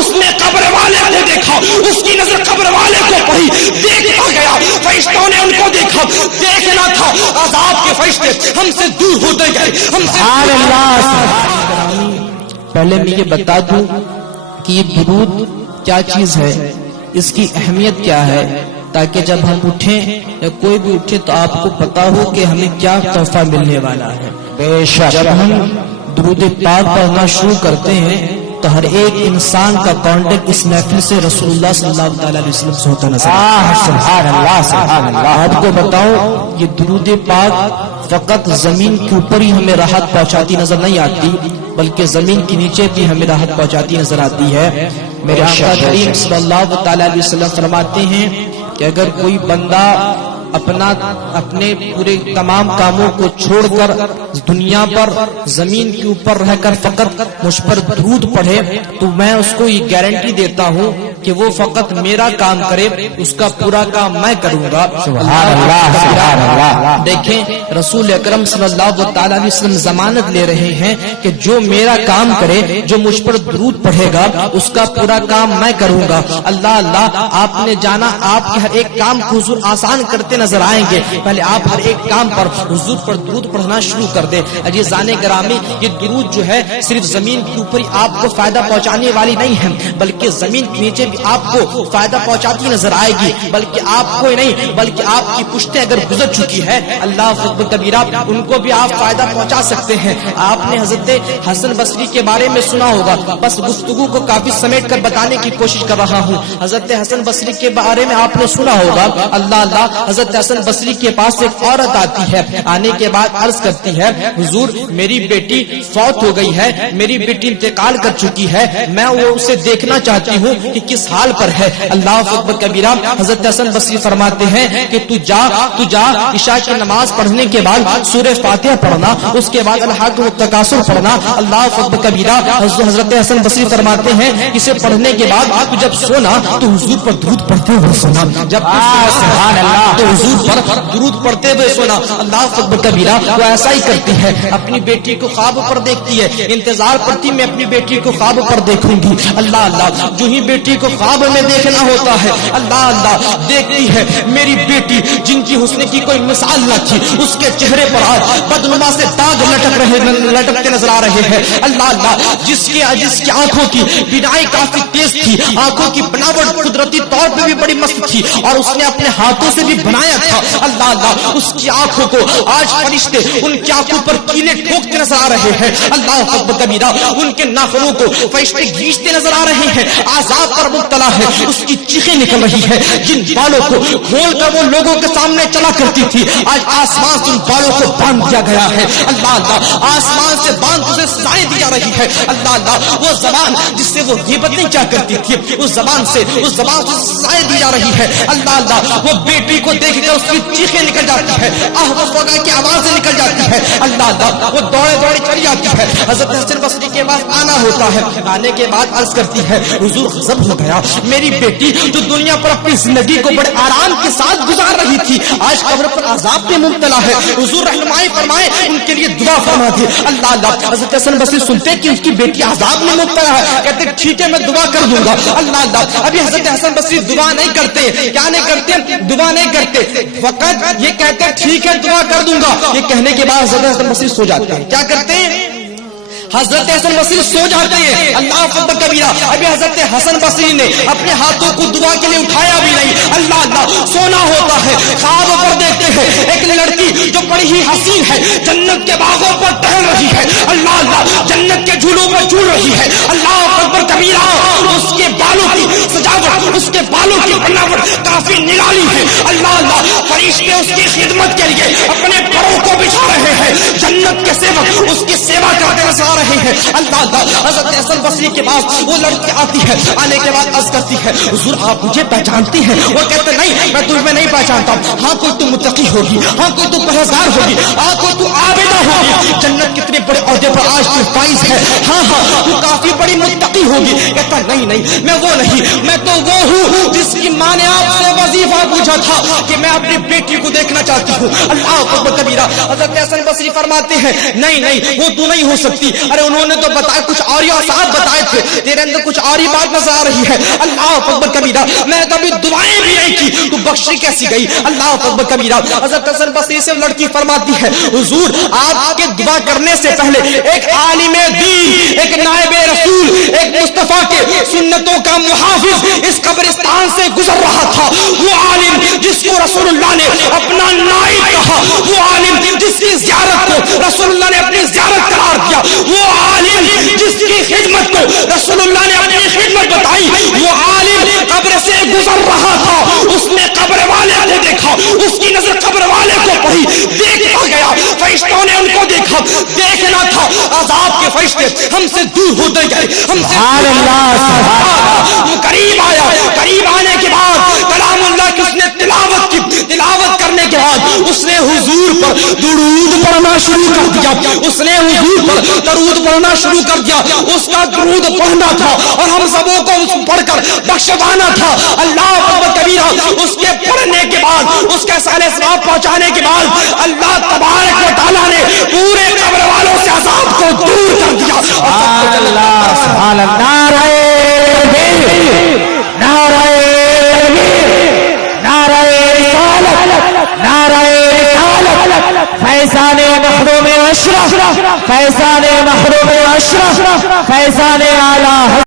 اس نے قبر والے کو دیکھا، اس کی نظر قبر والے کو پڑی، دیکھتا گیا، فرشتوں نے ان کو دیکھا، دیکھنا تھا، عذاب کے فرشتے ہم سے دور ہوتے گئے، ہم سے سبحان اللہ۔ پہلے میں یہ بتا دوں کہ یہ درود کیا چیز ہے، اس کی اہمیت کیا ہے، تاکہ جب ہم اٹھیں یا کوئی بھی اٹھے تو آپ کو پتا ہو کہ ہمیں کیا تحفہ ملنے والا ہے۔ بے شک جب ہم درود پاک پڑھنا شروع کرتے ہیں تو ہر ایک انسان کا کانٹیکٹ اس محفل سے رسول اللہ صلی اللہ علیہ وسلم سے ہوتا نظر آتا ہے۔ سبحان اللہ، سبحان اللہ۔ آپ کو بتاؤں یہ درود پاک فقط زمین کے اوپر ہی ہمیں راحت پہنچاتی نظر نہیں آتی، بلکہ زمین کے نیچے بھی ہمیں راحت پہنچاتی نظر آتی ہے۔ میرے آقا کریم صلی اللہ تعالی علیہ وسلم فرماتے ہیں کہ اگر کوئی بندہ اپنے پورے تمام کاموں کو چھوڑ کر دنیا پر زمین کے اوپر رہ کر فقط مجھ پر درود پڑھے تو میں اس کو یہ گارنٹی دیتا ہوں کہ وہ فقط میرا کام کرے، اس کا پورا کام میں کروں گا۔ سبحان اللہ۔ دیکھیں رسول اکرم صلی اللہ تعالی علیہ وسلم ضمانت لے رہے ہیں کہ جو میرا کام کرے، جو مجھ پر درود پڑھے گا، اس کا پورا کام میں کروں گا۔ اللہ اللہ، آپ نے جانا آپ کے ہر ایک کام کو حضور آسان کرتے نظر آئیں گے، پہلے آپ ہر ایک کام پر حضور پر درود پڑھنا شروع کر دیں۔ عزیزان گرامی، یہ درود جو ہے صرف زمین کے اوپر آپ کو فائدہ پہنچانے والی نہیں ہے، بلکہ زمین کے نیچے بھی آپ کو فائدہ پہنچاتی نظر آئے گی، بلکہ آپ کو ہی نہیں بلکہ آپ کی پشتیں اگر گزر چکی ہے، اللہ اکبر کبیرہ، ان کو بھی آپ فائدہ پہنچا سکتے ہیں۔ آپ نے حضرت حسن بصری کے بارے میں سنا ہوگا، بس گفتگو کو کافی سمیٹ کر بتانے کی کوشش کر رہا ہوں۔ حضرت حسن بصری کے بارے میں آپ نے سنا ہوگا، اللہ اللہ، حضرت حسن بصری کے پاس ایک عورت آتی ہے، آنے کے بعد عرض کرتی ہے حضور میری بیٹی فوت ہو گئی ہے، میری بیٹی انتقال کر چکی ہے، میں وہ اسے دیکھنا چاہتی ہوں کہ کس حال پر ہے۔ اللہ اکبر کبیرہ، حضرت حسن بصری فرماتے ہیں کہ تو جا عشاء کی نماز پڑھنے کے بعد سورہ فاتحہ پڑھنا، اس کے بعد الحاق والتکاثر پڑھنا۔ اللہ اکبر کبیرہ، حضرت حسن بصری فرماتے ہیں اسے پڑھنے کے بعد تو جب سونا تو حضور پر درود پڑھتے ہوئے سونا، جب سبحان اللہ تو حضور پر درود پڑھتے ہوئے سونا۔ اللہ اکبر کبیرہ، وہ ایسا ہی کرتی ہے، اپنی بیٹی کو خواب پر دیکھتی ہے، انتظار کرتی میں اپنی بیٹی کو خواب پر دیکھوں گی۔ اللہ اللہ، جو ہی بیٹی کو خواب میں دیکھنا ہوتا ہے، اللہ اللہ، دیکھتی ہے میری بیٹی جن کی حسن کی کوئی مثال نہ تھی، اس کے چہرے پر آج بدنما سے داغ لٹکتے نظر آ رہے ہیں۔ اللہ اللہ، جس کی آنکھوں کی بینائی کافی تیز تھی، آنکھوں کی بناوٹ قدرتی طور پہ بھی بڑی مست تھی اور اس نے اپنے ہاتھوں سے بھی بنایا تھا۔ اللہ اللہ، اس کی آنکھوں کو آج فرشتے ان کی آنکھوں پر کیلیں ٹھوکتے نظر آ رہے ہیں۔ اللہ اکبر کبیرہ، ان کے ناخنوں کو فرشتے گھینچتے نظر آ رہے ہیں، عذاب پر مبتلا ہے، اس کی چیخیں نکل رہی ہے۔ جن بالوں کو کھول کر وہ لوگوں کے سامنے چلا کرتی تھی، آج آسمان سے ان بالوں کو باندھ دیا گیا ہے۔ اللہ اللہ، آسمان سے باندھ اسے سائے دی جا رہی ہے۔ اللہ اللہ، وہ زبان جس سے وہ غیبت نہیں کیا کرتی تھی، اس زبان سے سائے دی جا رہی ہے۔ اللہ اللہ، وہ بیٹی کو دیکھ کر اس کی چیخیں نکل جاتی ہے، آہ وفا کی آوازیں نکل جاتی ہے۔ اللہ اللہ، وہ دوڑے چلی جاتی ہے۔ حضرت حسن بصری کے پاس آنا ہوتا ہے، آنے کے بعد عرض کرتی ہے حضور غضب ہو گیا، میری بیٹی جو دنیا پر اپنی زندگی کو بڑے آرام کے ساتھ گزار رہی تھی، آج قبر پر عذاب میں مبتلا ہے، حضور رہنمائی فرمائے، ان کے لیے دعا فرما دی۔ اللہ اللہ، حضرت حسن بصری سنتے کہ اس کی بیٹی عذاب میں مبتلا ہے، کہتے ٹھیک ہے میں دعا کر دوں گا۔ اللہ اللہ، ابھی حضرت حسن بصری دعا نہیں کرتے، کیا نہیں کرتے؟ دعا نہیں کرتے، فقط یہ کہتے ٹھیک ہے دعا کر دوں گا۔ یہ کہنے کے بعد حضرت حسن بصری سو جاتے ہیں۔ کیا کرتے ہیں؟ حضرت حسن بصری سو جاتے ہیں۔ اللہ اکبر کبیرہ، ابھی حضرت حسن بصری نے اپنے ہاتھوں کو دعا کے لیے اٹھایا بھی نہیں۔ اللہ اللہ، سونا ہوتا ہے، خواب پر دیکھتے ہیں ایک لڑکی جو بڑی ہی حسین ہے، جنت کے باغوں پر ٹہل رہی ہے۔ اللہ اللہ، جنت کے جھولوں پر جھول رہی ہے۔ اللہ اکبر کبیرہ، اس کے بالوں کی سجاوٹ، اس کے بالوں کی بناوٹ کافی نرالی ہے۔ اللہ اللہ، فرشتے اس کی خدمت کے لیے اپنے پروں کو بچھا رہے ہیں، جنت کے سیوک اس کی سیوا کرتے نظر آ رہے ہیں۔ اللہ اللہ، حضرت حسن بصری کے پاس وہ لڑکی آتی ہے، آنے کے بعد عرض کرتی ہے حضور آپ مجھے پہچانتی ہیں؟ وہ کہتے نہیں میں تمہیں نہیں پہچانتا ہوں، ہاں کوئی تم متقی ہوگی، ہاں کوئی تم پرہیزگار ہوگی، ہاں کوئی تم عابدہ ہوگی، جنت کتنے بڑے عہدے پر آج تو فائز ہے، ہاں ہاں تو کافی بڑی متقی ہوگی۔ کہتا نہیں میں وہ نہیں، میں تو وہ بہو جس کی ماں نے آپ سے وظیفہ پوچھا تھا کہ میں اپنی بیٹی کو دیکھنا چاہتی ہوں. اللہ اکبر کبیرہ. حضرت حسن بصری فرماتے ہیں نہیں وہ تو نہیں ہو سکتی. ارے انہوں نے تو بتایا کچھ اور صاحب بتائے تھے, تیرے اندر کچھ اور بات نظر آ رہی ہے. اللہ اکبر کبیرہ. میں کبھی دعائیں بھی نہیں کی تو بخشی کیسی گئی. اللہ اکبر کبیرہ. حضرت حسن بصری سے لڑکی فرماتی ہے حضور آپ کے دعا کرنے سے پہلے ایک عالم دین, ایک نائب رسول, ایک مصطفیٰ کے سنتوں کا محافظ اس قبرستان سے گزر رہا تھا. وہ عالم جس کو رسول اللہ نے اپنا نائب کہا, وہ عالم جس کی زیارت کو رسول اللہ نے اپنی زیارت قرار دیا, وہ عالم جس کی خدمت کو رسول اللہ نے اپنی خدمت بتائی, وہ عالم قبر سے گزر رہا تھا. اس نے قبر والے کو دیکھا, اس کی نظر قبر والے کو پڑی, دیکھتا گیا. فرشتوں نے ان کو دیکھا, دیکھنا تھا. عذاب کے فرشتے ہم سے دور ہوتے گئے, ہم سے وہ قریب آیا. قریب آنے کے بعد کلام اللہ کی اس نے تلاوت کی. تلاوت کرنے کے بعد اس نے حضور پر درود پڑھنا شروع کر دیا. اس نے حضور پر درود پڑھنا شروع کر دیا. اس کا درود پڑھنا تھا اور ہم سبوں کو اس پڑھ کر بخشوانا تھا. اللہ اکبر کبیرہ. اس کے پڑھنے کے بعد, اس کے سالے ثواب پہنچانے کے بعد اللہ تبارک و تعالیٰ نے پورے قبر والوں سے عذاب کو دور کر دیا. اللہ سبحان اللہ. نعرہ تکبیر, نعرہ تکبیر, نعرہ رسالت, نعرہ رسالت. فیضان محروم اشرف, فیضان محروم اشرف, فیضان اعلی